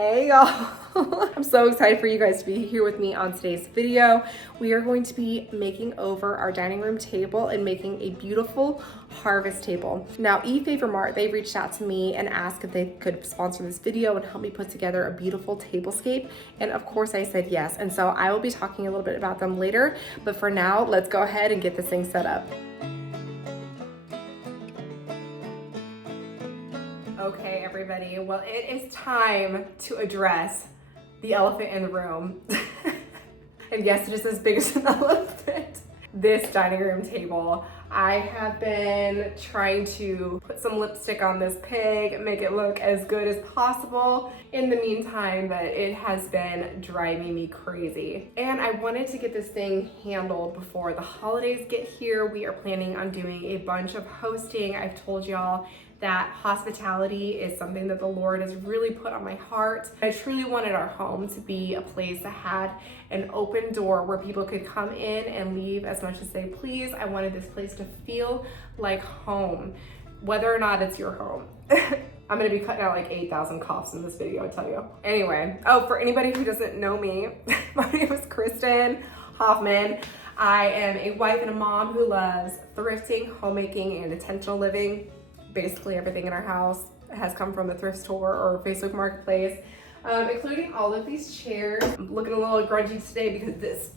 Hey y'all, I'm so excited for you guys to be here with me on today's video. We are going to be making over our dining room table and making a beautiful harvest table. Now, MAKEOVER Mart, they reached out to me and asked if they could sponsor this video and help me put together a beautiful tablescape. And of course I said yes. And so I will be talking a little bit about them later, but for now, let's go ahead and get this thing set up. Okay, everybody, well, it is time to address the elephant in the room. And yes, it is as big as an elephant. This dining room table. I have been trying to put some lipstick on this pig, make it look as good as possible in the meantime, but it has been driving me crazy. And I wanted to get this thing handled before the holidays get here. We are planning on doing a bunch of hosting. I've told y'all that hospitality is something that the Lord has really put on my heart. I truly wanted our home to be a place that had an open door where people could come in and leave as much as they please. I wanted this place to feel like home, whether or not it's your home. I'm gonna be cutting out like 8,000 coughs in this video, I tell you. Anyway, oh, for anybody who doesn't know me, my name is Kristen Hoffman. I am a wife and a mom who loves thrifting, homemaking, and intentional living. Basically everything in our house has come from the thrift store or Facebook Marketplace, including all of these chairs. I'm looking a little grungy today because this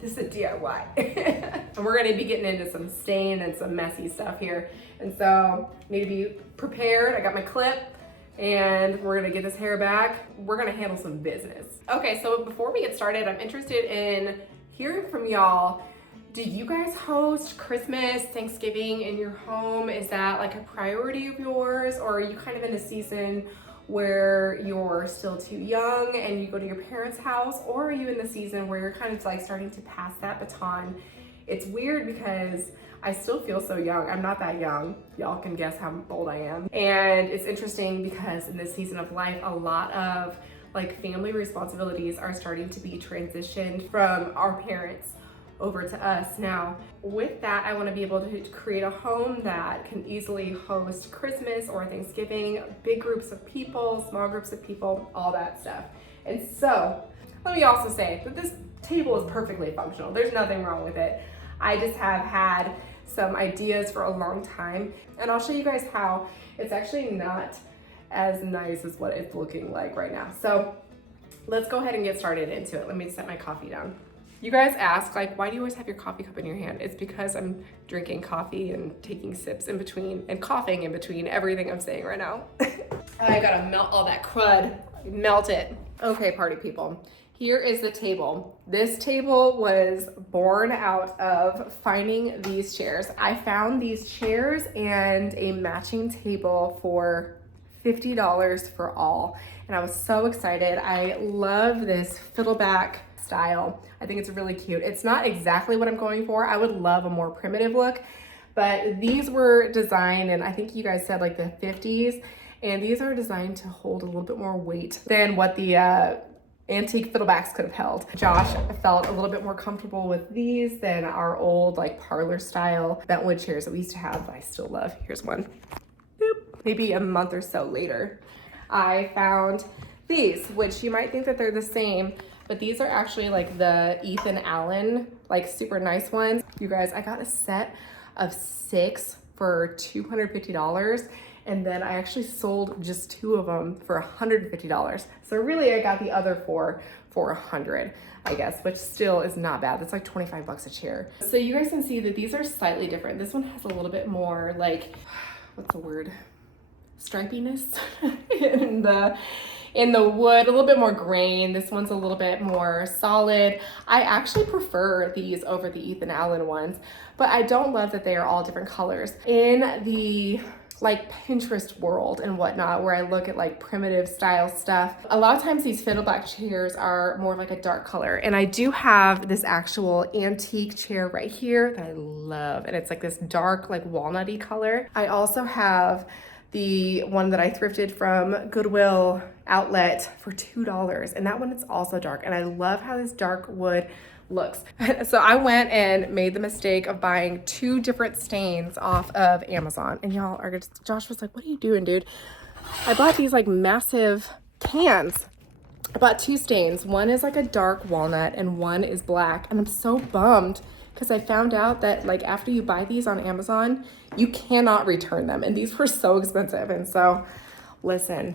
is a DIY. And we're gonna be getting into some stain and some messy stuff here. And so need to be prepared. I got my clip and we're gonna get this hair back. We're gonna handle some business. Okay, so before we get started, I'm interested in hearing from y'all. Do you guys host Christmas, Thanksgiving in your home? Is that like a priority of yours? Or are you kind of in a season where you're still too young and you go to your parents' house? Or are you in the season where you're kind of like starting to pass that baton? It's weird because I still feel so young. I'm not that young. Y'all can guess how old I am. And it's interesting because in this season of life, a lot of like family responsibilities are starting to be transitioned from our parents over to us. Now, with that, I want to be able to create a home that can easily host Christmas or Thanksgiving, big groups of people, small groups of people, all that stuff. And so, let me also say that this table is perfectly functional. There's nothing wrong with it. I just have had some ideas for a long time, and I'll show you guys how it's actually not as nice as what it's looking like right now. So, let's go ahead and get started into it. Let me set my coffee down. You guys ask, like, why do you always have your coffee cup in your hand? It's because I'm drinking coffee and taking sips in between and coughing in between everything I'm saying right now. I gotta melt all that crud, melt it. Okay, party people, here is the table. This table was born out of finding these chairs. I found these chairs and a matching table for $50 for all. And I was so excited. I love this fiddleback style. I think it's really cute. It's not exactly what I'm going for. I would love a more primitive look, but these were designed, and I think you guys said like the 50s, and these are designed to hold a little bit more weight than what the antique fiddlebacks could have held. Josh felt a little bit more comfortable with these than our old like parlor style bentwood chairs that we used to have, but I still love. Here's one. Boop. Maybe a month or so later, I found these, which you might think that they're the same, but these are actually like the Ethan Allen, like super nice ones. You guys, I got a set of 6 for $250. And then I actually sold just 2 of them for $150. So really I got the other 4 for $100, I guess, which still is not bad. That's like 25 bucks a chair. So you guys can see that these are slightly different. This one has a little bit more like, what's the word? Stripiness in the wood, a little bit more grain. This one's a little bit more solid. I actually prefer these over the Ethan Allen ones, but I don't love that they are all different colors. In the like Pinterest world and whatnot, where I look at like primitive style stuff, a lot of times these fiddleback chairs are more like a dark color. And I do have this actual antique chair right here that I love. And it's like this dark, like walnutty color. I also have the one that I thrifted from Goodwill outlet for $2. And that one is also dark. And I love how this dark wood looks. So I went and made the mistake of buying 2 different stains off of Amazon. And Josh was like, what are you doing, dude? I bought these like massive cans I bought 2 stains. One is like a dark walnut and one is black. And I'm so bummed because I found out that like after you buy these on Amazon, you cannot return them. And these were so expensive. And so listen,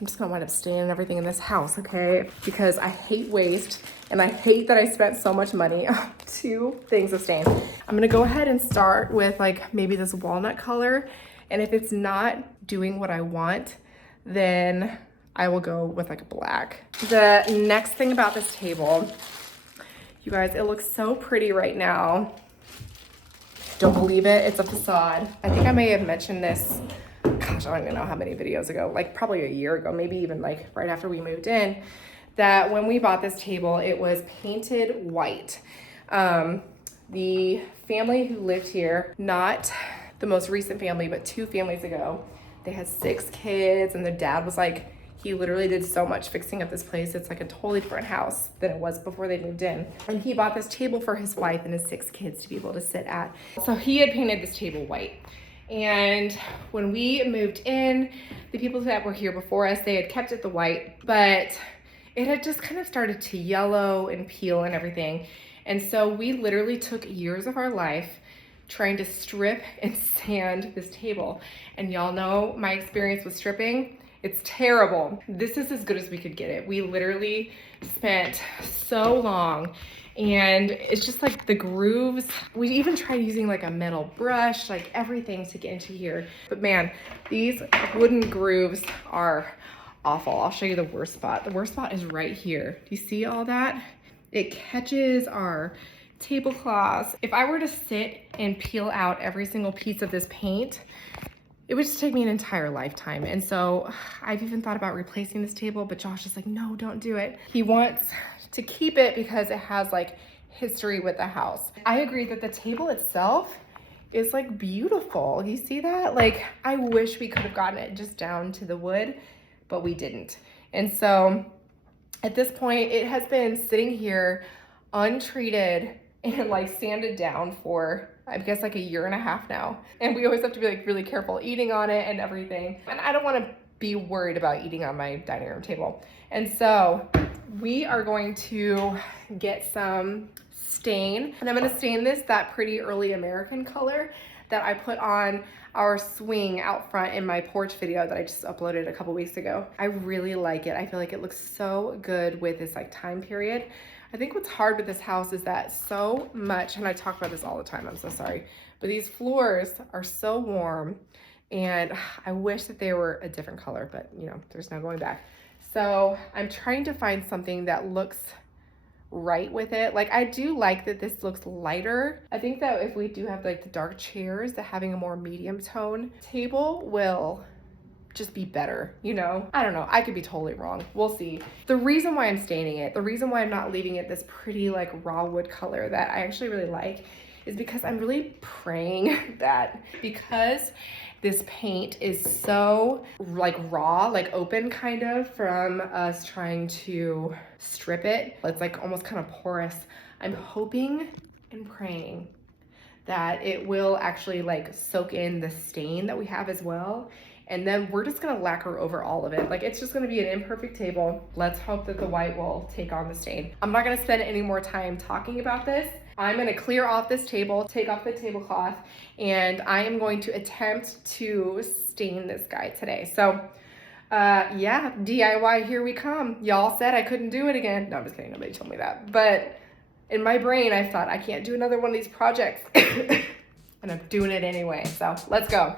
I'm just gonna wind up staining everything in this house, okay? Because I hate waste and I hate that I spent so much money on 2 things of stain. I'm gonna go ahead and start with like maybe this walnut color. And if it's not doing what I want, then I will go with like a black. The next thing about this table, you guys, it looks so pretty right now. Don't believe it, it's a facade. I think I may have mentioned this, gosh, I don't even know how many videos ago, like probably a year ago, maybe even like right after we moved in, that when we bought this table, it was painted white. The family who lived here, not the most recent family, but 2 families ago, they had 6 kids and their dad was like, he literally did so much fixing up this place. It's like a totally different house than it was before they moved in. And he bought this table for his wife and his 6 kids to be able to sit at. So he had painted this table white. And when we moved in, the people that were here before us, they had kept it the white, but it had just kind of started to yellow and peel and everything. And so we literally took years of our life trying to strip and sand this table. And y'all know my experience with stripping. It's terrible. This is as good as we could get it. We literally spent so long and it's just like the grooves. We even tried using like a metal brush, like everything to get into here. But man, these wooden grooves are awful. I'll show you the worst spot. The worst spot is right here. Do you see all that? It catches our tablecloths. If I were to sit and peel out every single piece of this paint, it would just take me an entire lifetime. And so I've even thought about replacing this table, but Josh is like, no, don't do it. He wants to keep it because it has like history with the house. I agree that the table itself is like beautiful. You see that? Like, I wish we could have gotten it just down to the wood, but we didn't. And so at this point, it has been sitting here untreated and like sanded down for, I guess, like a year and a half now. And we always have to be like really careful eating on it and everything. And I don't want to be worried about eating on my dining room table. And so we are going to get some stain, and I'm going to stain this that pretty early American color that I put on our swing out front in my porch video that I just uploaded a couple weeks ago. I really like it. I feel like it looks so good with this like time period. I think what's hard with this house is that so much, and I talk about this all the time, I'm so sorry, but these floors are so warm and I wish that they were a different color, but you know, there's no going back. So I'm trying to find something that looks right with it. Like, I do like that this looks lighter. I think that if we do have like the dark chairs, that having a more medium tone table will just be better, you know? I don't know, I could be totally wrong. We'll see. The reason why I'm staining it, the reason why I'm not leaving it this pretty like raw wood color that I actually really like, is because I'm really praying that because this paint is so like raw, like open kind of from us trying to strip it. It's like almost kind of porous. I'm hoping and praying that it will actually like soak in the stain that we have as well. And then we're just gonna lacquer over all of it. Like, it's just gonna be an imperfect table. Let's hope that the white will take on the stain. I'm not gonna spend any more time talking about this. I'm gonna clear off this table, take off the tablecloth, and I am going to attempt to stain this guy today. So yeah, DIY, here we come. Y'all said I couldn't do it again. No, I'm just kidding, nobody told me that. But in my brain, I thought I can't do another one of these projects. And I'm doing it anyway, so let's go.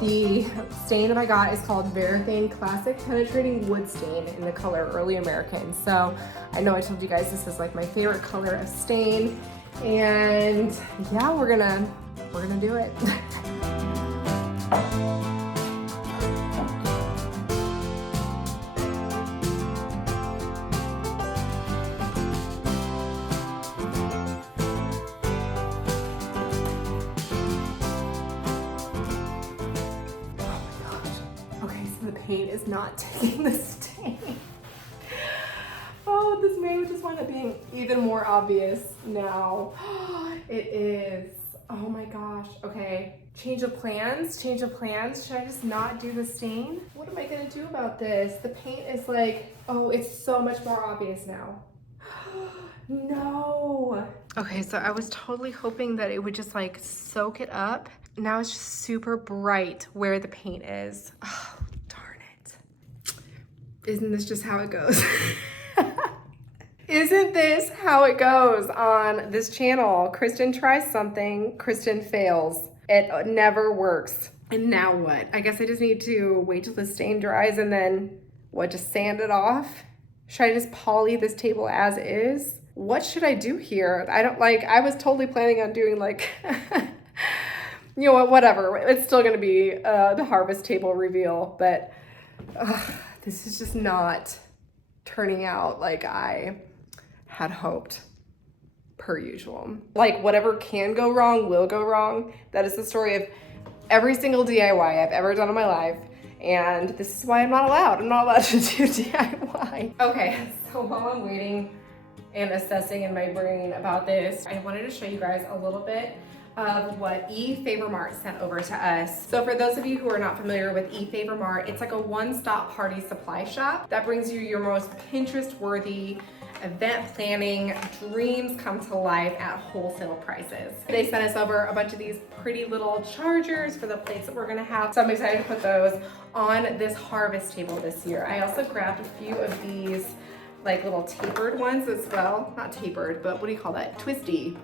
The stain that I got is called Varathane Classic Penetrating Wood Stain in the color Early American. So I know I told you guys this is like my favorite color of stain, and yeah, we're gonna do it. paint is not taking the stain. Oh, this may just wind up being even more obvious now. It is. Oh my gosh. Okay. Change of plans. Change of plans. Should I just not do the stain? What am I gonna do about this? The paint is like, oh, it's so much more obvious now. No. Okay, so I was totally hoping that it would just like soak it up. Now it's just super bright where the paint is. Oh, darn it. Isn't this just how it goes? Isn't this how it goes on this channel? Kristen tries something, Kristen fails. It never works. And now what? I guess I just need to wait till the stain dries and then what, just sand it off? Should I just poly this table as is? What should I do here? I was totally planning on doing like, you know what, whatever. It's still gonna be the harvest table reveal, but this is just not turning out like I had hoped, per usual. Like whatever can go wrong will go wrong. That is the story of every single DIY I've ever done in my life. And this is why I'm not allowed. I'm not allowed to do DIY. Okay, so while I'm waiting and assessing in my brain about this, I wanted to show you guys a little bit of what eFavorMart sent over to us. So for those of you who are not familiar with eFavorMart, it's like a one-stop party supply shop that brings you your most Pinterest-worthy event planning dreams come to life at wholesale prices. They sent us over a bunch of these pretty little chargers for the plates that we're gonna have. So I'm excited to put those on this harvest table this year. I also grabbed a few of these like little tapered ones as well. Not tapered, but what do you call that? Twisty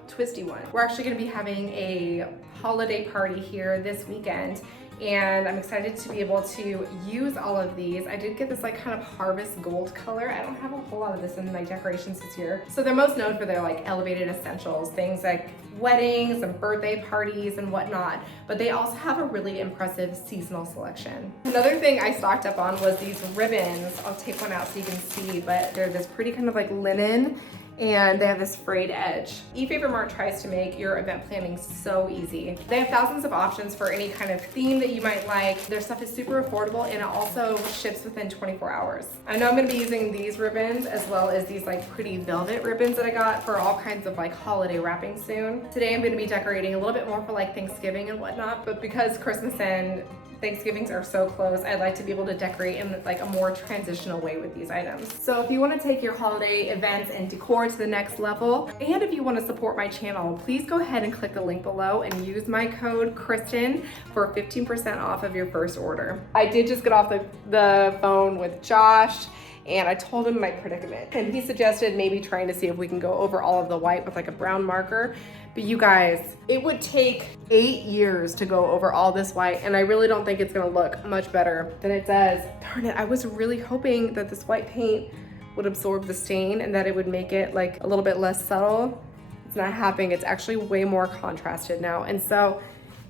one. We're actually gonna be having a holiday party here this weekend, and I'm excited to be able to use all of these. I did get this like kind of harvest gold color. I don't have a whole lot of this in my decorations this year. So they're most known for their like elevated essentials, things like weddings and birthday parties and whatnot, but they also have a really impressive seasonal selection. Another thing I stocked up on was these ribbons. I'll take one out so you can see, but they're this pretty kind of like linen, and they have this frayed edge. eFavorMart tries to make your event planning so easy. They have thousands of options for any kind of theme that you might like. Their stuff is super affordable, and it also ships within 24 hours. I know I'm gonna be using these ribbons as well as these like pretty velvet ribbons that I got for all kinds of like holiday wrapping soon. Today I'm gonna be decorating a little bit more for like Thanksgiving and whatnot, but because Christmas and Thanksgivings are so close, I'd like to be able to decorate in like a more transitional way with these items. So if you want to take your holiday events and decor to the next level, and if you want to support my channel, please go ahead and click the link below and use my code Kristen for 15% off of your first order. I did just get off the phone with Josh, and I told him my predicament, and he suggested maybe trying to see if we can go over all of the white with like a brown marker. But you guys, it would take 8 years to go over all this white, and I really don't think it's gonna look much better than it does. Darn it, I was really hoping that this white paint would absorb the stain and that it would make it like a little bit less subtle. It's not happening. It's actually way more contrasted now. And so,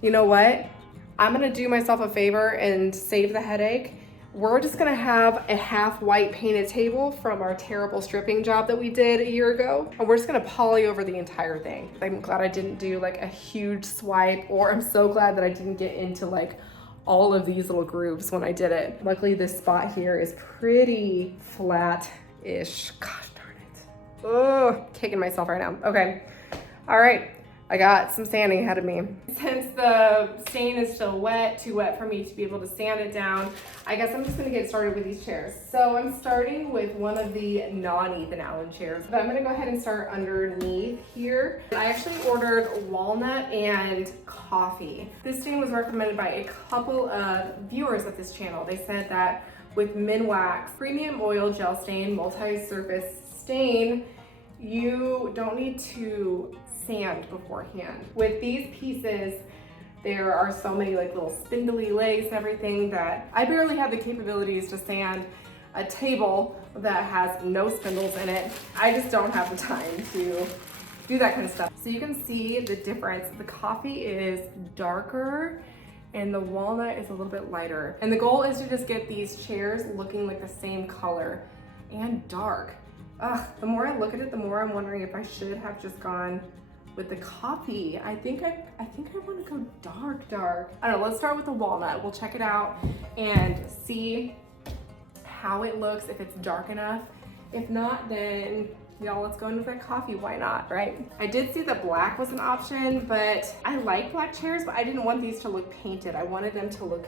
you know what? I'm gonna do myself a favor and save the headache. We're just gonna have a half white painted table from our terrible stripping job that we did a year ago. And we're just gonna poly over the entire thing. I'm glad I didn't do like a huge swipe, or I'm so glad that I didn't get into like all of these little grooves when I did it. Luckily this spot here is pretty flat-ish. Gosh darn it. Oh, kicking myself right now. Okay, all right. I got some sanding ahead of me. Since the stain is still wet, too wet for me to be able to sand it down, I guess I'm just gonna get started with these chairs. So I'm starting with one of the non-Ethan Allen chairs, but I'm gonna go ahead and start underneath here. I actually ordered walnut and coffee. This stain was recommended by a couple of viewers of this channel. They said that with Minwax Premium Oil Gel Stain Multi-Surface Stain, you don't need to sand beforehand. With these pieces, there are so many like little spindly legs and everything that I barely have the capabilities to sand a table that has no spindles in it. I just don't have the time to do that kind of stuff. So you can see the difference. The coffee is darker and the walnut is a little bit lighter. And the goal is to just get these chairs looking like the same color and dark. The more I look at it, the more I'm wondering if I should have just gone with the coffee. I think I want to go dark. I don't know, let's start with the walnut. We'll check it out and see how it looks, if it's dark enough. If not, then y'all, let's go into that coffee, why not, right? I did see that black was an option, but I like black chairs, but I didn't want these to look painted. I wanted them to look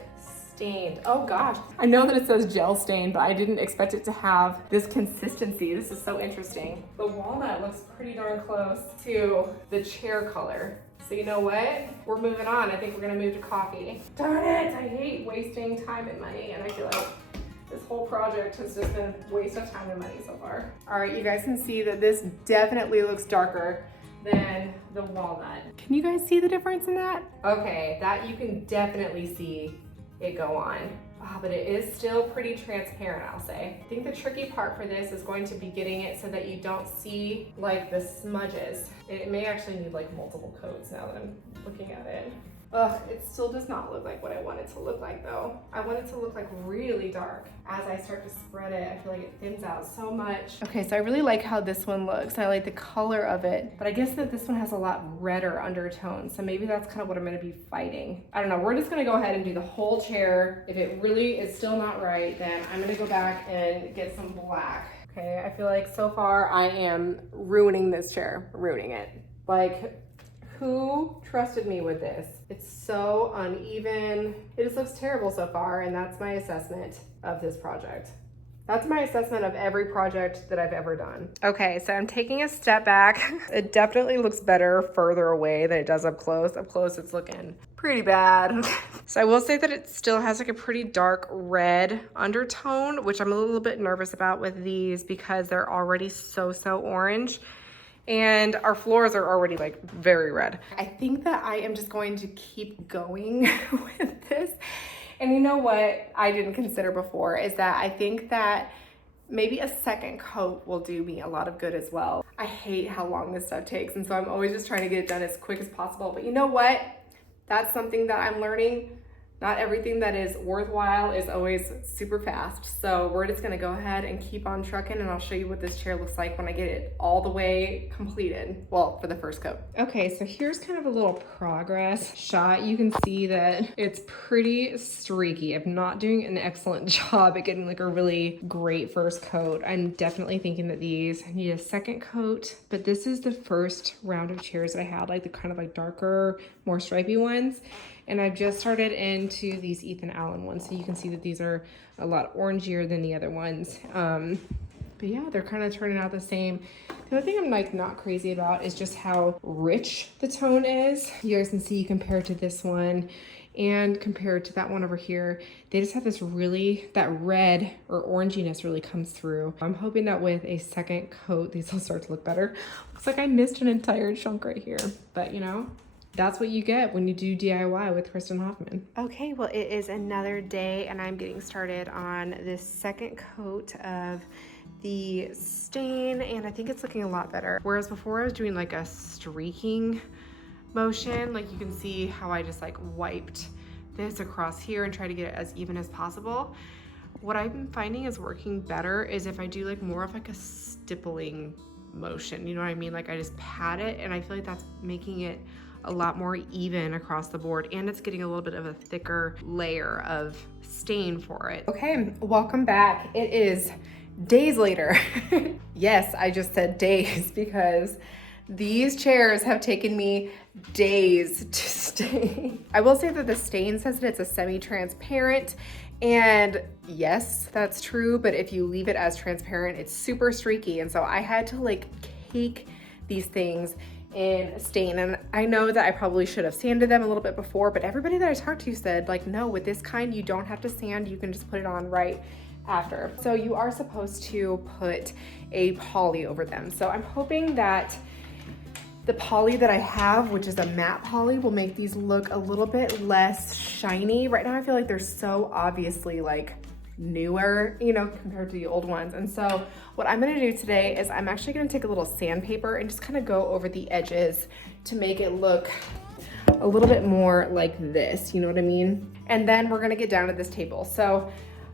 stained. Oh gosh. I know that it says gel stain, but I didn't expect it to have this consistency. This is so interesting. The walnut looks pretty darn close to the chair color. So you know what? We're moving on. I think we're gonna move to coffee. Darn it, I hate wasting time and money, and I feel like this whole project has just been a waste of time and money so far. All right, you guys can see that this definitely looks darker than the walnut. Can you guys see the difference in that? Okay, that you can definitely see it go on. But it is still pretty transparent, I'll say. I think the tricky part for this is going to be getting it so that you don't see like the smudges. It may actually need like multiple coats now that I'm looking at it. Ugh, it still does not look like what I want it to look like though. I want it to look like really dark. As I start to spread it, I feel like it thins out so much. Okay, so I really like how this one looks. I like the color of it, but I guess that this one has a lot redder undertones. So maybe that's kind of what I'm gonna be fighting. I don't know, we're just gonna go ahead and do the whole chair. If it really is still not right, then I'm gonna go back and get some black. Okay, I feel like so far I am ruining this chair, ruining it. Like, who trusted me with this? It's so uneven. It just looks terrible so far, and that's my assessment of this project. That's my assessment of every project that I've ever done. Okay, so I'm taking a step back. It definitely looks better further away than it does up close. Up close, it's looking pretty bad. So I will say that it still has like a pretty dark red undertone, which I'm a little bit nervous about with these because they're already so orange. And our floors are already like very red. I think that I am just going to keep going with this. And you know what I didn't consider before is that I think that maybe a second coat will do me a lot of good as well. I hate how long this stuff takes, and so I'm always just trying to get it done as quick as possible. But you know what? That's something that I'm learning. Not everything that is worthwhile is always super fast. So we're just gonna go ahead and keep on trucking, and I'll show you what this chair looks like when I get it all the way completed. Well, for the first coat. Okay, so here's kind of a little progress shot. You can see that it's pretty streaky. I'm not doing an excellent job at getting like a really great first coat. I'm definitely thinking that these need a second coat, but this is the first round of chairs that I had, like the kind of like darker, more stripy ones. And I've just started into these Ethan Allen ones. So you can see that these are a lot orangier than the other ones. But yeah, they're kind of turning out the same. The other thing I'm like not crazy about is just how rich the tone is. You guys can see compared to this one and compared to that one over here, they just have this really, that red or oranginess really comes through. I'm hoping that with a second coat, these will start to look better. Looks like I missed an entire chunk right here, but you know, that's what you get when you do DIY with Kristen Hoffman. Okay, well, it is another day and I'm getting started on this second coat of the stain, and I think it's looking a lot better. Whereas before I was doing like a streaking motion, like you can see how I just like wiped this across here and try to get it as even as possible. What I've been finding is working better is if I do like more of like a stippling motion, you know what I mean? Like I just pat it, and I feel like that's making it a lot more even across the board, and it's getting a little bit of a thicker layer of stain for it. Okay, welcome back. It is days later. Yes, I just said days because these chairs have taken me days to stain. I will say that the stain says that it's a semi-transparent, and yes, that's true, but if you leave it as transparent, it's super streaky, and so I had to like cake these things in stain. And I know that I probably should have sanded them a little bit before, but everybody that I talked to said like, no, with this kind, you don't have to sand, you can just put it on right after. So you are supposed to put a poly over them. So I'm hoping that the poly that I have, which is a matte poly, will make these look a little bit less shiny. Right now I feel like they're so obviously like newer, you know, compared to the old ones. And so what I'm gonna do today is I'm actually gonna take a little sandpaper and just kind of go over the edges to make it look a little bit more like this, you know what I mean? And then we're gonna get down to this table. So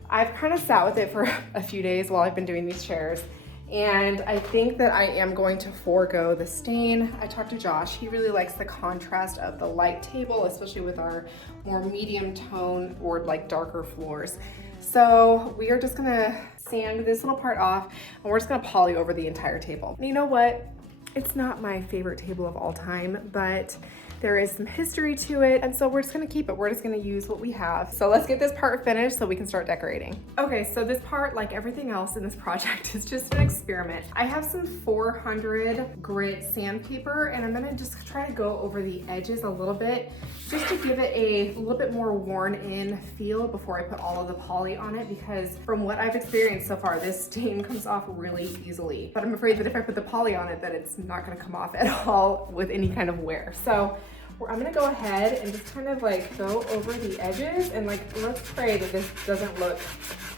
I've kind of sat with it for a few days while I've been doing these chairs, and I think that I am going to forego the stain. I talked to Josh, he really likes the contrast of the light table, especially with our more medium tone or like darker floors. So we are just gonna sand this little part off and we're just gonna poly over the entire table. And you know what? It's not my favorite table of all time, but there is some history to it, and so we're just gonna keep it. We're just gonna use what we have. So let's get this part finished so we can start decorating. Okay, so this part, like everything else in this project, is just an experiment. I have some 400 grit sandpaper, and I'm gonna just try to go over the edges a little bit, just to give it a little bit more worn in feel before I put all of the poly on it, because from what I've experienced so far, this stain comes off really easily. But I'm afraid that if I put the poly on it, that it's not gonna come off at all with any kind of wear. So I'm gonna go ahead and just kind of like go over the edges and like, let's pray that this doesn't look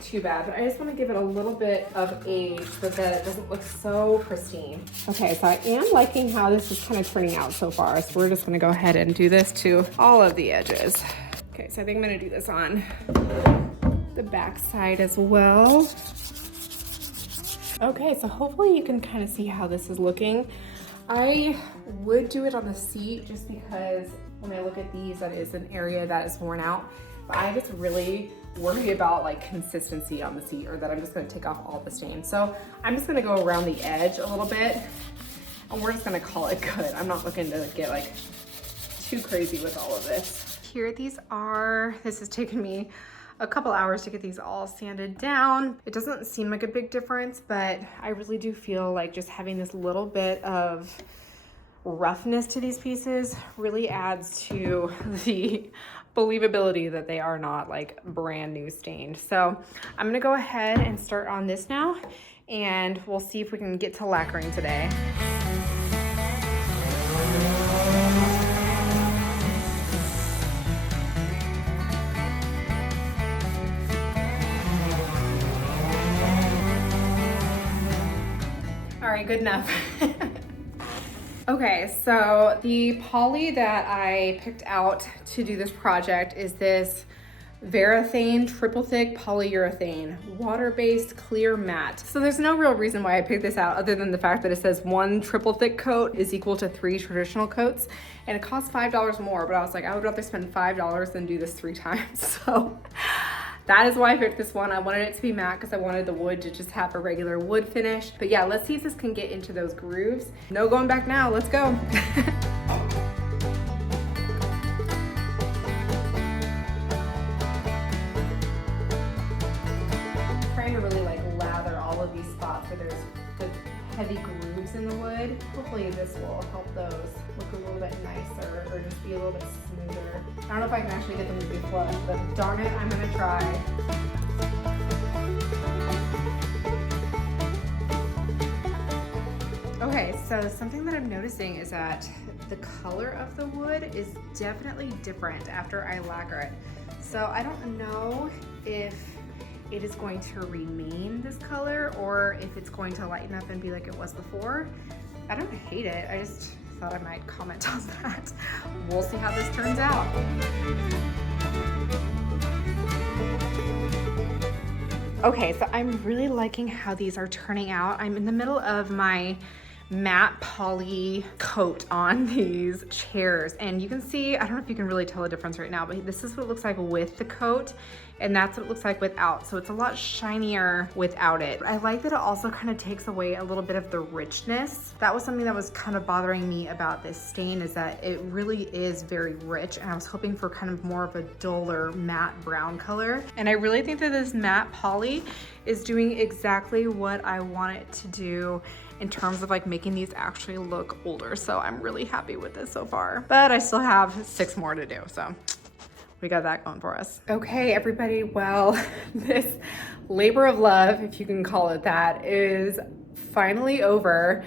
too bad, but I just wanna give it a little bit of age so that it doesn't look so pristine. Okay, so I am liking how this is kind of turning out so far. So we're just gonna go ahead and do this to all of the edges. Okay, so I think I'm gonna do this on the back side as well. Okay, so hopefully you can kind of see how this is looking. I would do it on the seat just because when I look at these, that is an area that is worn out. But I just really worry about like consistency on the seat, or that I'm just gonna take off all the stain. So I'm just gonna go around the edge a little bit and we're just gonna call it good. I'm not looking to get like too crazy with all of this. Here these are. This has taken me a couple hours to get these all sanded down. It doesn't seem like a big difference, but I really do feel like just having this little bit of roughness to these pieces really adds to the believability that they are not like brand new stained. So I'm gonna go ahead and start on this now, and we'll see if we can get to lacquering today. All right, good enough. Okay, so the poly that I picked out to do this project is this Varathane triple thick polyurethane, water-based clear matte. So there's no real reason why I picked this out other than the fact that it says 1 triple thick coat is equal to 3 traditional coats, and it costs $5 more, but I was like, I would rather spend $5 than do this 3 times. So that is why I picked this one. I wanted it to be matte because I wanted the wood to just have a regular wood finish. But yeah, let's see if this can get into those grooves. No going back now, let's go. Trying to really like lather all of these spots where there's good heavy grooves in the wood. Hopefully this will help those look a little bit nicer or just be a little bit smoother. I don't know if I can actually get them to be flush, but darn it, I'm gonna try. Okay, so something that I'm noticing is that the color of the wood is definitely different after I lacquer it. So I don't know if it is going to remain this color or if it's going to lighten up and be like it was before. I don't hate it, I just thought I might comment on that. We'll see how this turns out. Okay, so I'm really liking how these are turning out. I'm in the middle of my matte poly coat on these chairs, and you can see, I don't know if you can really tell the difference right now, but this is what it looks like with the coat, and that's what it looks like without. So it's a lot shinier without it. I like that it also kind of takes away a little bit of the richness. That was something that was kind of bothering me about this stain, is that it really is very rich, and I was hoping for kind of more of a duller matte brown color. And I really think that this matte poly is doing exactly what I want it to do in terms of like making these actually look older. So I'm really happy with this so far, but I still have 6 more to do. So we got that going for us. Okay, everybody, well, this labor of love, if you can call it that, is finally over.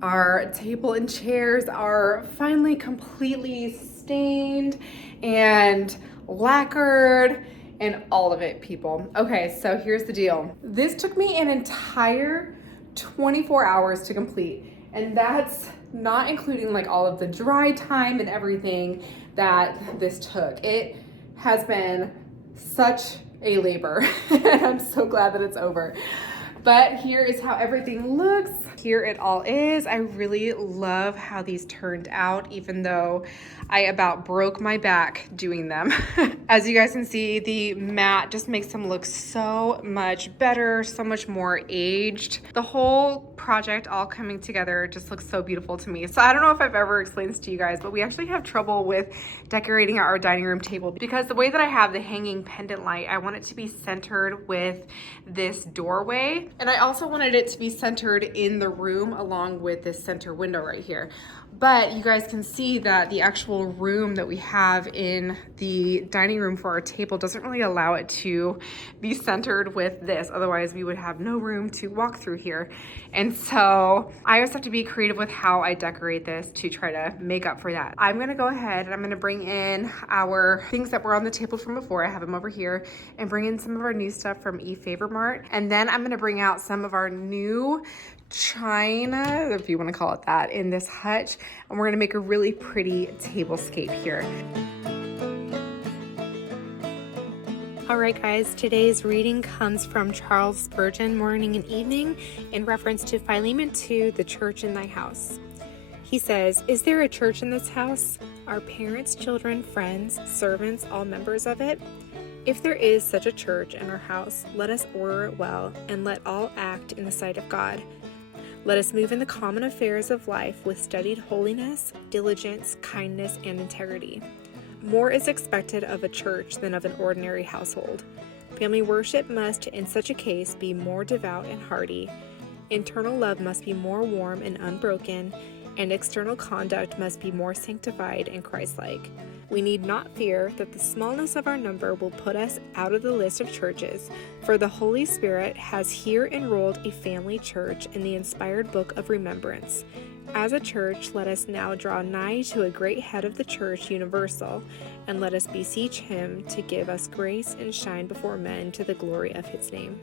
Our table and chairs are finally completely stained and lacquered and all of it, people. Okay, so here's the deal. This took me an entire 24 hours to complete, and that's not including like all of the dry time and everything that this took. It has been such a labor and I'm so glad that it's over. But here is how everything looks. here it all is. I really love how these turned out, even though I about broke my back doing them. As you guys can see, the mat just makes them look so much better, so much more aged. The whole project all coming together just looks so beautiful to me. So I don't know if I've ever explained this to you guys, but we actually have trouble with decorating our dining room table because the way that I have the hanging pendant light, I want it to be centered with this doorway. And I also wanted it to be centered in the room along with this center window right here. But you guys can see that the actual room that we have in the dining room for our table doesn't really allow it to be centered with this. Otherwise, we would have no room to walk through here. And so I always have to be creative with how I decorate this to try to make up for that. I'm gonna go ahead and I'm gonna bring in our things that were on the table from before. I have them over here, and bring in some of our new stuff from eFavorMart. And then I'm gonna bring out some of our new china, if you want to call it that, in this hutch, and we're going to make a really pretty tablescape here. All right, guys, today's reading comes from Charles Spurgeon, Morning and Evening, in reference to Philemon 2, the church in thy house. He says, "Is there a church in this house? Are parents, children, friends, servants, all members of it? If there is such a church in our house, let us order it well, and let all act in the sight of God. Let us move in the common affairs of life with studied holiness, diligence, kindness, and integrity. More is expected of a church than of an ordinary household. Family worship must, in such a case, be more devout and hearty. Internal love must be more warm and unbroken, and external conduct must be more sanctified and Christ-like. We need not fear that the smallness of our number will put us out of the list of churches, for the Holy Spirit has here enrolled a family church in the inspired book of remembrance. As a church, let us now draw nigh to a great head of the church universal, and let us beseech him to give us grace and shine before men to the glory of his name."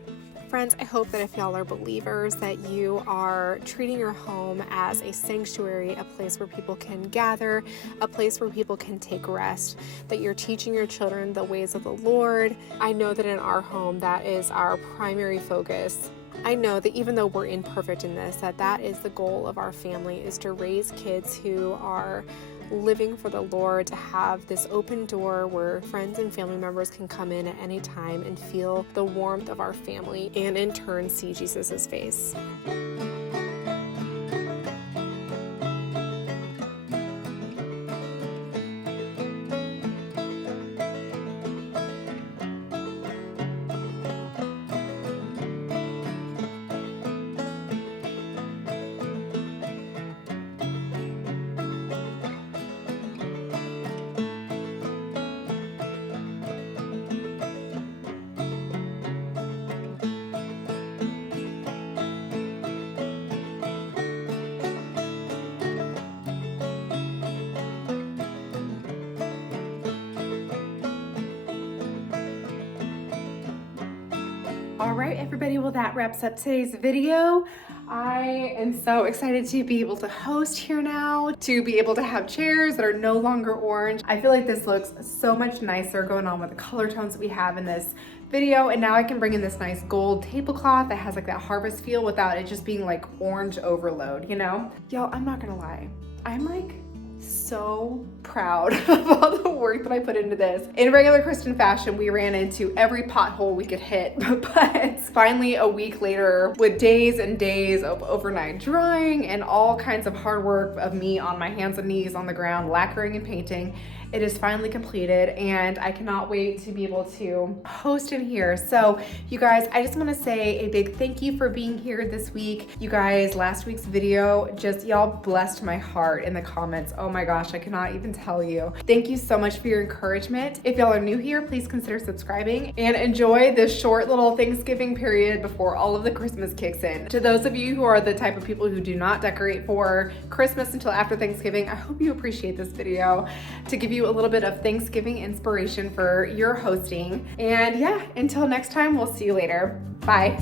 Friends, I hope that if y'all are believers, that you are treating your home as a sanctuary, a place where people can gather, a place where people can take rest, that you're teaching your children the ways of the Lord. I know that in our home, that is our primary focus. I know that even though we're imperfect in this, that is the goal of our family, is to raise kids who are living for the Lord, to have this open door where friends and family members can come in at any time and feel the warmth of our family, and in turn see Jesus's face. All right, everybody, well, that wraps up today's video. I am so excited to be able to host here now, to be able to have chairs that are no longer orange. I feel like this looks so much nicer going on with the color tones that we have in this video, and now I can bring in this nice gold tablecloth that has like that harvest feel without it just being like orange overload, you know? Y'all, I'm not gonna lie, I'm like so proud of all the work that I put into this. In regular Christian fashion, we ran into every pothole we could hit, but finally a week later, with days and days of overnight drying and all kinds of hard work of me on my hands and knees on the ground, lacquering and painting, it is finally completed, and I cannot wait to be able to host in here. So you guys, I just want to say a big thank you for being here this week. You guys, last week's video, just y'all blessed my heart in the comments. Oh my gosh, I cannot even tell you. Thank you so much for your encouragement. If y'all are new here, please consider subscribing and enjoy this short little Thanksgiving period before all of the Christmas kicks in. To those of you who are the type of people who do not decorate for Christmas until after Thanksgiving, I hope you appreciate this video to give you a little bit of Thanksgiving inspiration for your hosting. And yeah, until next time, we'll see you later. Bye.